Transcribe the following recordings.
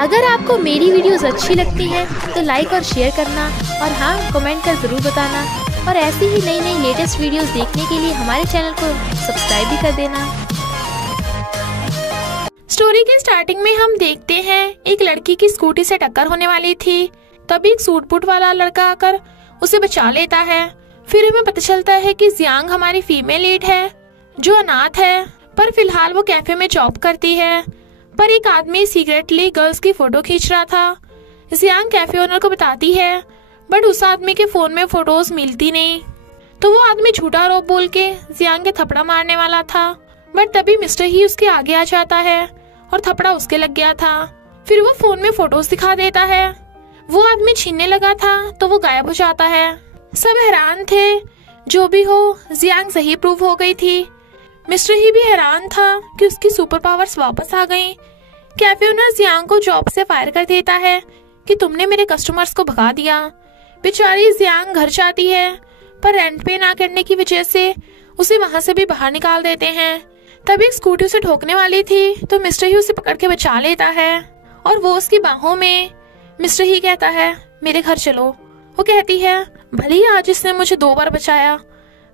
अगर आपको मेरी वीडियोस अच्छी लगती हैं तो लाइक और शेयर करना, और हाँ, कमेंट कर ज़रूर बताना। और ऐसी ही नई नई लेटेस्ट वीडियोस देखने के लिए हमारे चैनल को सब्सक्राइब भी कर देना। स्टोरी के स्टार्टिंग में हम देखते हैं एक लड़की की स्कूटी से टक्कर होने वाली थी। तभी एक सूट बूट वाला लड़का आकर उसे बचा लेता है। फिर हमें पता चलता है कि जियांग हमारी फीमेल लीड है जो अनाथ है, पर फिलहाल वो कैफे में जॉब करती है। पर एक आदमी सीक्रेटली गर्ल्स की फोटो खींच रहा था। जियांग कैफे ओनर को बताती है, बट उस आदमी के फोन में फोटोज मिलती नहीं। तो वो आदमी झूठा आरोप बोल के जियांग के थपड़ा मारने वाला था, बट तभी मिस्टर ही उसके आगे आ जाता है और थपड़ा उसके लग गया था। फिर वो फोन में फोटोज दिखा देता है। वो आदमी छीनने लगा था तो वो गायब हो जाता है। सब हैरान थे। जो भी हो, जियांग सही प्रूव हो गई थी। मिस्टर ही भी हैरान था कि उसकी सुपर पावर्स वापस आ गईं। कैफे ओनर जियांग को जॉब से फायर कर देता है कि तुमने मेरे कस्टमर्स को भगा दिया। बेचारी जियांग घर जाती है, पर रेंट पे ना करने की वजह से उसे वहां से भी बाहर निकाल देते हैं। तभी एक स्कूटी उसे ठोकने वाली थी तो मिस्टर ही उसे पकड़ के बचा लेता है और वो उसकी बाहों में। मिस्टर ही कहता है, मेरे घर चलो। वो कहती है, भले ही आज इसने मुझे 2 बार बचाया,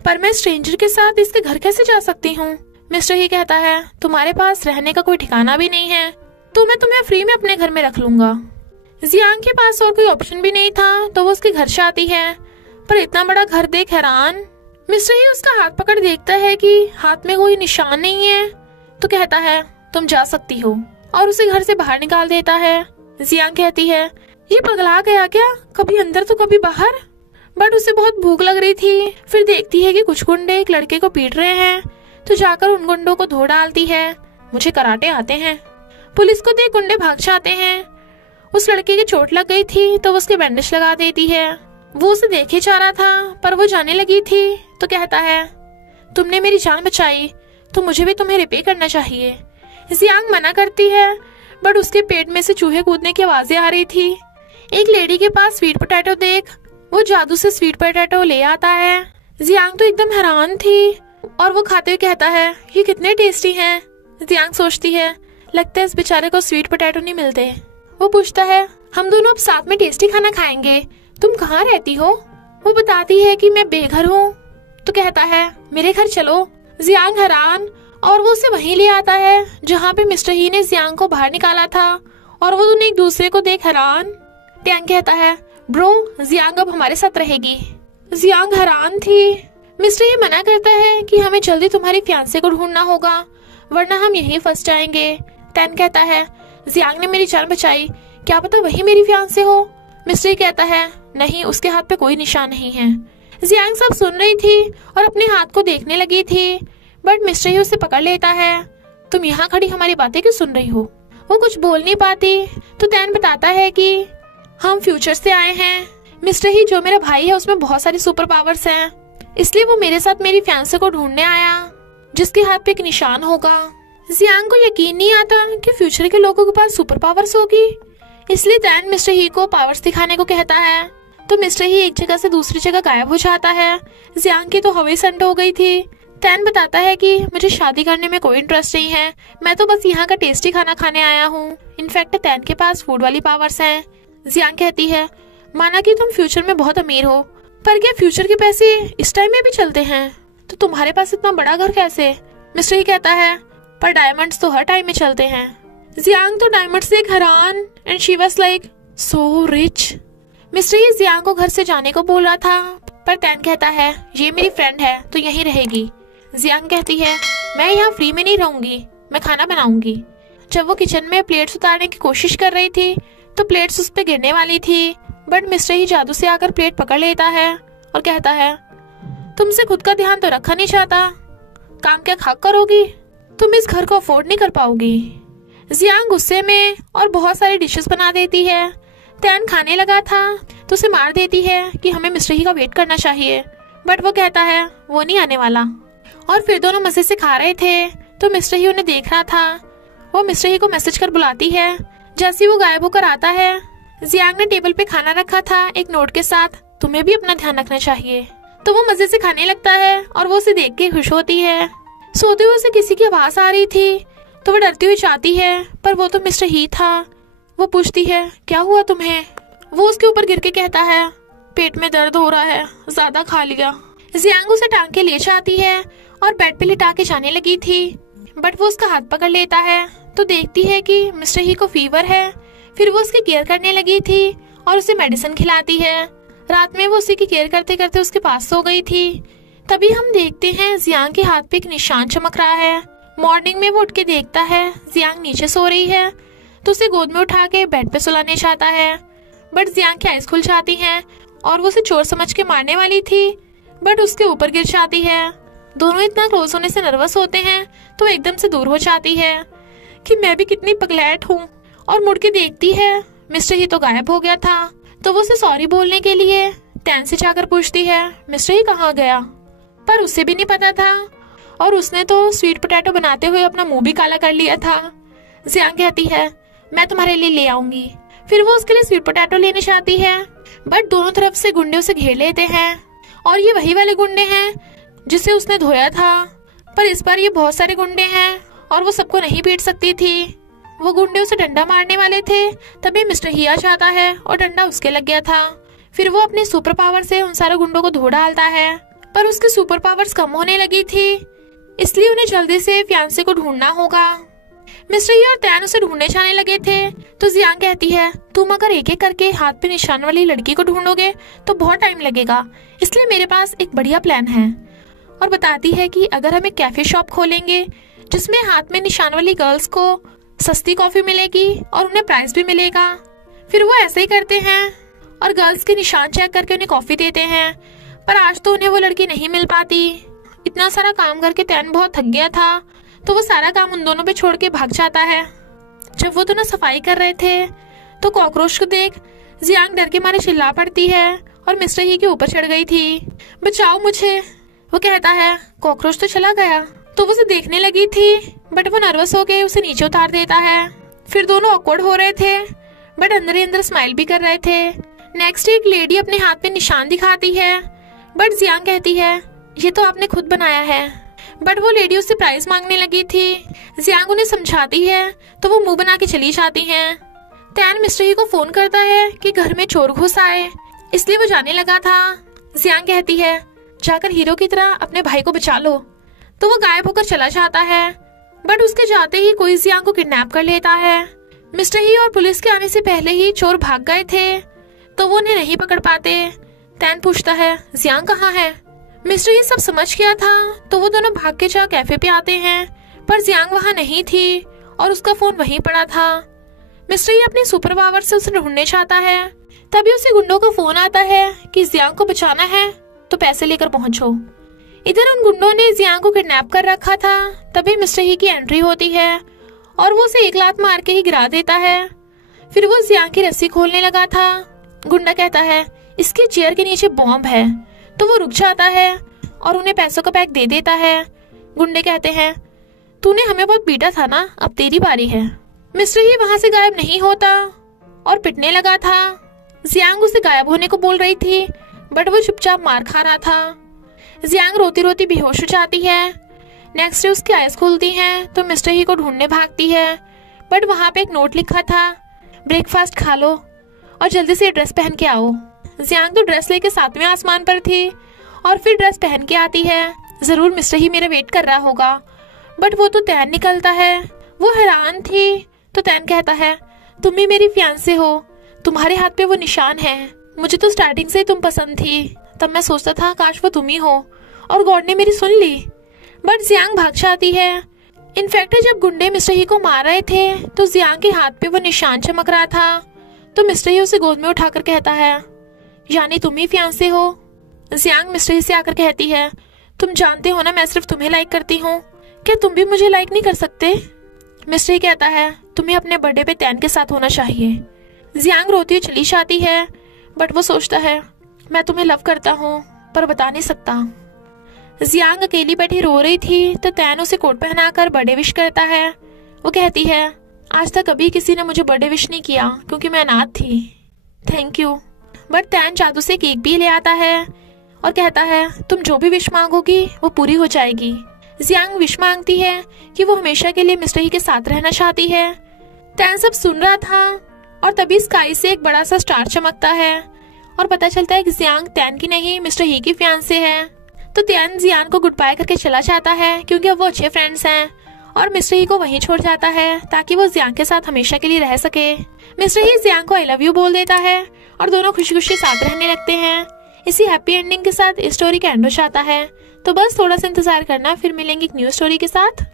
पर मैं स्ट्रेंजर के साथ इसके घर कैसे जा सकती हूँ। मिस्टर ही कहता है, तुम्हारे पास रहने का कोई ठिकाना भी नहीं है, तो मैं तुम्हें फ्री में अपने घर में रख लूंगा। जियांग के पास और कोई ऑप्शन भी नहीं था तो वो उसके घर से आती है, पर इतना बड़ा घर देख हैरान। मिस्टर ही उसका हाथ पकड़ देखता है कि हाथ में कोई निशान नहीं है, तो कहता है, तुम जा सकती हो, और उसे घर से बाहर निकाल देता है। जियांग कहती है, ये पगला गया क्या, कभी अंदर तो कभी बाहर। बट उसे बहुत भूख लग रही थी। फिर देखती है कि कुछ गुंडे एक लड़के को पीट रहे हैं, तो जाकर उन गुंडों को धो डालती है। मुझे कराटे आते हैं। पुलिस को देख गुंडे भाग जाते हैं। उस लड़के की चोट लग गई थी तो वो उसके बैंडेज लगा देती है। वो उसे देखे जा रहा था, पर वो जाने लगी थी तो कहता है, तुमने मेरी जान बचाई तो मुझे भी तुम्हें रिपे करना चाहिए। जियांग मना करती है, बट उसके पेट में से चूहे कूदने की आवाजें आ रही थी। एक लेडी के पास स्वीट पोटैटो देख वो जादू से स्वीट पोटैटो ले आता है। जियांग तो एकदम हैरान थी और वो खाते हुए कहता है, ये कितने टेस्टी हैं। जियांग सोचती है, लगता है इस बेचारे को स्वीट पोटैटो नहीं मिलते। वो पूछता है, हम दोनों अब साथ में टेस्टी खाना खाएंगे, तुम कहाँ रहती हो। वो बताती है कि मैं बेघर हूँ, तो कहता है, मेरे घर चलो। जियांग हैरान, और वो उसे वहीं ले आता है जहाँ पे मिस्टर ही ने जियांग को बाहर निकाला था, और वो दोनों एक दूसरे को देख हैरान। टैंग कहता है, ब्रो, जियांग अब हमारे साथ रहेगी। जियांग हैरान थी। मिस्टर ही मना करता है कि हमें जल्दी तुम्हारी फियांसे को ढूंढना होगा, वरना हम यहीं फंस जाएंगे। टैन कहता है, जियांग ने मेरी जान बचाई, क्या पता वही मेरी फियांसे हो। मिस्टर ही कहता है, नहीं, उसके हाथ पे कोई निशान नहीं है। जियांग सब सुन रही थी और अपने हाथ को देखने लगी थी, बट मिस्टर ही उसे पकड़ लेता है। तुम यहाँ खड़ी हमारी बातें क्यों सुन रही हो। वो कुछ बोल नहीं पाती, तो टैन बताता है कि हम फ्यूचर से आए हैं। मिस्टर ही, जो मेरा भाई है उसमें बहुत सारी सुपर पावर्स हैं, इसलिए वो मेरे साथ मेरी फियांसे को ढूंढने आया जिसके हाथ पे एक निशान होगा। जियांग को यकीन नहीं आता कि फ्यूचर के लोगों के पास सुपर पावर्स होगी, इसलिए टैन मिस्टर ही को पावर्स दिखाने को कहता है। तो मिस्टर ही एक जगह से दूसरी जगह गायब हो जाता है। जियांग की तो हवा संड हो गई थी। टैन बताता है कि मुझे शादी करने में कोई इंटरेस्ट नहीं है, मैं तो बस यहाँ का टेस्टी खाना खाने आया हूँ। इनफैक्ट टैन के पास फूड वाली पावर्स हैं। जियांग कहती है, माना कि तुम फ्यूचर में बहुत अमीर हो, पर क्या फ्यूचर के पैसे इस टाइम में भी चलते हैं, तो तुम्हारे पास इतना बड़ा घर कैसे। मिस्टर ही कहता है, पर डायमंड्स तो हर टाइम में चलते हैं। जियांग तो डायमंड्स देख हैरान, and she was like so rich. Mister he Jiang को घर से जाने को बोल रहा था, पर टैन कहता है, ये मेरी फ्रेंड है तो यहीं रहेगी। जियांग कहती है, मैं यहाँ फ्री में नहीं रहूंगी, मैं खाना बनाऊंगी। जब वो किचन में प्लेट्स उतारने की कोशिश कर रही थी तो प्लेट्स उस पे गिरने वाली थी, बट मिस्टर ही जादू से आकर प्लेट पकड़ लेता है और कहता है, तुमसे खुद का ध्यान तो रखा नहीं चाहता, काम क्या खाक करोगी, तुम इस घर को अफोर्ड नहीं कर पाओगी। जियांग गुस्से में और बहुत सारी डिशेस बना देती है। टैन खाने लगा था तो उसे मार देती है कि हमें मिस्टर ही का वेट करना चाहिए, बट वो कहता है, वो नहीं आने वाला। और फिर दोनों मजे से खा रहे थे तो मिस्टर ही उन्हें देख रहा था। वो मिस्टर ही को मैसेज कर बुलाती है। जैसे वो गायब होकर आता है, जियांग ने टेबल पे खाना रखा था एक नोट के साथ, तुम्हें भी अपना ध्यान रखना चाहिए। तो वो मजे से खाने लगता है और वो उसे देख के खुश होती है। सोते हुए उसे किसी की आवाज आ रही थी तो वो डरती हुई जाती है, पर वो तो मिस्टर ही था। वो पूछती है क्या हुआ तुम्हें। वो उसके ऊपर गिर के कहता है पेट में दर्द हो रहा है, ज्यादा खा लिया। जियांग उसे टांग के ले जाती है और बेड पे लिटा के जाने लगी थी, बट वो उसका हाथ पकड़ लेता है तो देखती है कि मिस्टर ही को फीवर है। फिर वो उसकी केयर करने लगी थी और उसे मेडिसिन खिलाती है। रात में वो उसी की केयर करते करते उसके पास सो गई थी। तभी हम देखते हैं जियांग के हाथ पे एक निशान चमक रहा है। मॉर्निंग में वो उठ के देखता है जियांग नीचे सो रही है तो उसे गोद में उठा के बेड पे सुलाने चाहता है, बट जियांग की आइज खुल जाती हैं और वो उसे चोर समझ के मारने वाली थी, बट उसके ऊपर गिर जाती है। दोनों इतना क्लोज होने से नर्वस होते हैं तो एकदम से दूर हो जाती है कि मैं भी कितनी पगलैट हूँ, और मुड़ के देखती है मिस्टर ही तो गायब हो गया था। तो वो उसे सॉरी बोलने के लिए टैन से जाकर पूछती है मिस्टर ही कहाँ गया, पर उसे भी नहीं पता था और उसने तो स्वीट पोटैटो बनाते हुए अपना मुंह भी काला कर लिया था। जियांग कहती है मैं तुम्हारे लिए ले आऊंगी। फिर वो उसके लिए स्वीट पोटैटो लेने जाती है, बट दोनों तरफ से गुंडे उसे घेर लेते हैं और ये वही वाले गुंडे हैं जिसे उसने धोया था, पर इस बार ये बहुत सारे गुंडे हैं और वो सबको नहीं पीट सकती थी। वो गुंडे उसे डंडा मारने वाले थे, तभी मिस्टर ही आ जाता है और डंडा उसके लग गया था। फिर वो अपने सुपर पावर से उन सारे गुंडों को धो डालता है, पर उसके सुपर पावर्स कम होने लगी थी, इसलिए उन्हें जल्दी से फियांसे को ढूंढना होगा। मिस्टर ही और टैन उसे ढूंढने जाने लगे थे तो जियांग कहती है तुम अगर एक एक करके हाथ पे निशान वाली लड़की को ढूंढोगे तो बहुत टाइम लगेगा, इसलिए मेरे पास एक बढ़िया प्लान है। और बताती है कि अगर हम एक कैफे शॉप खोलेंगे जिसमें हाथ में निशान वाली गर्ल्स को सस्ती कॉफी मिलेगी और उन्हें प्राइस भी मिलेगा। फिर वो ऐसे ही करते हैं और गर्ल्स के निशान चेक करके उन्हें कॉफी देते हैं, पर आज तो उन्हें वो लड़की नहीं मिल पाती। इतना सारा काम करके टैन बहुत थक गया था तो वो सारा काम उन दोनों पे छोड़ के भाग जाता है। जब वो दोनों सफाई कर रहे थे तो कॉकरोच को देख जियांग डर के मारे चिल्ला पड़ती है और मिस्टर ही के ऊपर चढ़ गई थी। बचाओ मुझे, वो कहता है। कॉकरोच तो चला गया तो वो उसे देखने लगी थी, बट वो नर्वस हो के उसे नीचे उतार देता है। फिर दोनों ऑकवर्ड हो रहे थे, बट अंदर ही अंदर स्माइल भी कर रहे थे। नेक्स्ट एक लेडी अपने हाथ पे निशान दिखाती है, बट जियांग कहती है ये तो आपने खुद बनाया है, बट वो लेडी उससे प्राइस मांगने लगी थी। जियांग उन्हें समझाती है तो वो मुंह बना के चली जाती हैं। टैन मिस्टर ही को फोन करता है कि घर में चोर घुस आए, इसलिए वो जाने लगा था। जियांग कहती है जाकर हीरो की तरह अपने भाई को बचा लो, तो वो गायब होकर चला जाता है, बट उसके जाते ही कोई जियांग को किडनैप कर लेता है। मिस्टर ही और पुलिस के आने से पहले ही चोर भाग गए थे तो वो उन्हें नहीं पकड़ पाते। टैन पूछता है जियांग कहाँ है। मिस्टर ही सब समझ गया था तो वो दोनों भाग के जा कैफे पे आते हैं, पर जियांग वहाँ नहीं थी और उसका फोन वहीं पड़ा था। मिस्टर ही अपने सुपर पावर से उसे ढूंढने चाहता है, तभी उसे गुंडों का फोन आता है कि जियांग को बचाना है तो पैसे लेकर पहुंचो। इधर उन गुंडों ने जियांग को किडनैप कर रखा था, तभी मिस्टर ही की एंट्री होती है और वो उसे एक लात मार के ही गिरा देता है। फिर वो जियांग की रस्सी खोलने लगा था। गुंडा कहता है इसकी चेयर के नीचे बॉम्ब है, तो वो रुक जाता है और उन्हें पैसों का बैग दे देता है। गुंडे कहते हैं तूने हमें बहुत पीटा था ना, अब तेरी बारी है। मिस्टर ही वहां से गायब नहीं होता और पिटने लगा था। जियांग उसे गायब होने को बोल रही थी, बट वो चुपचाप मार खा रहा था। जियांग रोती रोती बेहोश हो जाती है। नेक्स्ट डे उसकी आइज खुलती हैं तो मिस्टर ही को ढूंढने भागती है, बट वहां पे एक नोट लिखा था ब्रेकफास्ट खा लो और जल्दी से ड्रेस पहन के आओ। जियांग तो ड्रेस लेके 7वें आसमान पर थी और फिर ड्रेस पहन के आती है। जरूर मिस्टर ही मेरा वेट कर रहा होगा, बट वो तो टैन निकलता है। वो हैरान थी तो टैन कहता है तुम ही मेरी फियांसे हो, तुम्हारे हाथ पे वो निशान है। मुझे तो स्टार्टिंग से तुम पसंद थी, तब मैं सोचता था काश वो तुम ही हो, और गॉड ने मेरी सुन ली। बट जियांग भाग जाती है। इनफैक्ट जब गुंडे मिस्टर ही को मार रहे थे तो जियांग के हाथ पे वो निशान चमक रहा था, तो मिस्टर ही उसे गोद में उठाकर कहता है यानी तुम ही फियांसे हो। जियांग मिस्टर ही से आकर कहती है तुम जानते हो ना मैं सिर्फ तुम्हें लाइक करती हूँ, क्या तुम भी मुझे लाइक नहीं कर सकते। मिस्टर ही कहता है तुम्हें अपने बर्थडे पे टैन के साथ होना चाहिए। जियांग रोती हुई चली जाती है, बट वो सोचता है मैं तुम्हें लव करता हूँ पर बता नहीं सकता। जियांग अकेली बैठी रो रही थी तो टैन उसे कोट पहनाकर बर्थडे विश करता है। वो कहती है आज तक कभी किसी ने मुझे बर्थडे विश नहीं किया क्योंकि मैं अनाथ थी, थैंक यू। बट टैन जादू से केक भी ले आता है और कहता है तुम जो भी विश मांगोगी वो पूरी हो जाएगी। जियांग विश मांगती है कि वो हमेशा के लिए मिस्टर ही के साथ रहना चाहती है। टैन सब सुन रहा था और तभी स्काई से एक बड़ा सा स्टार चमकता है और पता चलता है कि जियांग टैन की नहीं मिस्टर ही की फियांसे है। तो टैन जियांग को गुड बाय करके चला जाता है क्योंकि अब वो अच्छे फ्रेंड्स हैं और मिस्टर ही को वहीं छोड़ जाता है ताकि वो जियांग के साथ हमेशा के लिए रह सके। मिस्टर ही जियांग को आई लव यू बोल देता है और दोनों खुशी खुशी साथ रहने लगते हैं। इसी हैप्पी एंडिंग के साथ इस स्टोरी का एंड हो जाता है। तो बस थोड़ा सा इंतजार करना, फिर मिलेंगे एक न्यू स्टोरी के साथ।